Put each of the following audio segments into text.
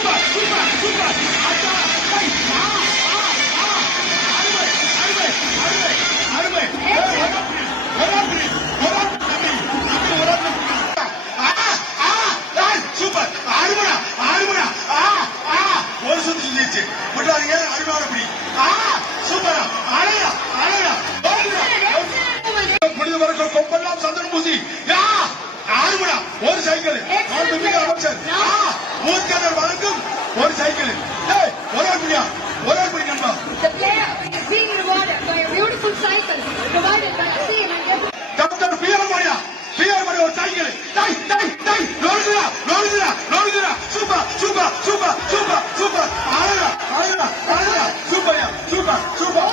super super super அச்சா டேய் அருமை அருமை அருமை அருமை சூப்பர் அருமடா அருமடா ஒரு சுத்து சுத்திச்சு விட்டாதீங்க அருமையான பிடி சூப்பரா அழகா அழகா முடிந்த வரைக்கும் கொம்பெல்லாம் சந்தனம் பூசி அருமடா ஒரு சைக்கிள் அமைச்சர் ஊர்காரர் வழங்கும் ஒரு சைக்கிள் ஒரு பிடியா ஒரு பிடி நண்பா டாக்டர் பிஆர் மாரியா ஒரு சைக்கிள் டை டை டை நோடுடா நோடுடா நோடுடா super super super super super அழகா அழகா அழகா சூப்பர்யா சூப்பர் சூப்பர்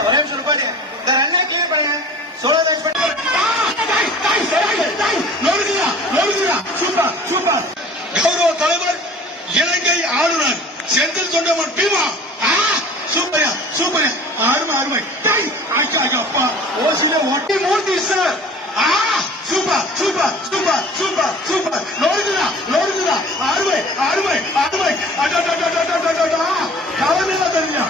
ஒரே நிமிஷம் இருப்பாரு இந்த ரன்னை கிளியர் பண்ணுங்க சோலோ லைஃப் பண்ணி நோடுடா சூப்பர் சூப்பர் கௌரவ தலைவர் இலங்கை ஆளுநர் செந்தில் தொண்டமன் பீமா சூப்பர்யா சூப்பர்யா அருமை அருமை அப்பா ஓசில ஒட்டி Murthy sir super super super super super நோடுதுடா நோடுதுடா அருமை அருமை அருமை கவலையில தெரியா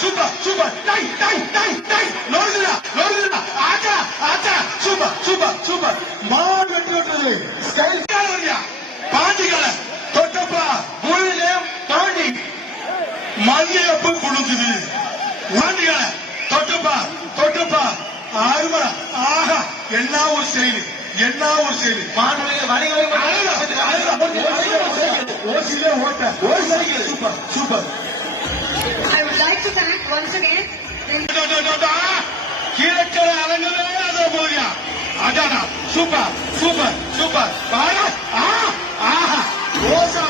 சூப்பர் சூப்பர் டை டை டை டை நோடுதுடா நோடுதுடா ஆச்சா ஆச்சா சூப்பர் சூப்பர் சூப்பர் மான் வெட்டி விட்டது ஸ்டைல் காலரியா பாண்டிகால தொட்டப்பா முழுநேம் பாண்டி மல்லியப்பு கொடுக்குது பாண்டிகால தொட்டப்பா தொட்டப்பா அருமரா ஆஹா என்ன ஒரு ஸ்டைல் என்ன ஒரு ஸ்டைல் ஓசிலே ஓட்ட ஒரு cycle super super I would like to thank once again Kilakarai அலங்கவே அதை போறியா அடாடா சூப்பர் சூப்பர் சூப்பர் ஆஹா ஓசா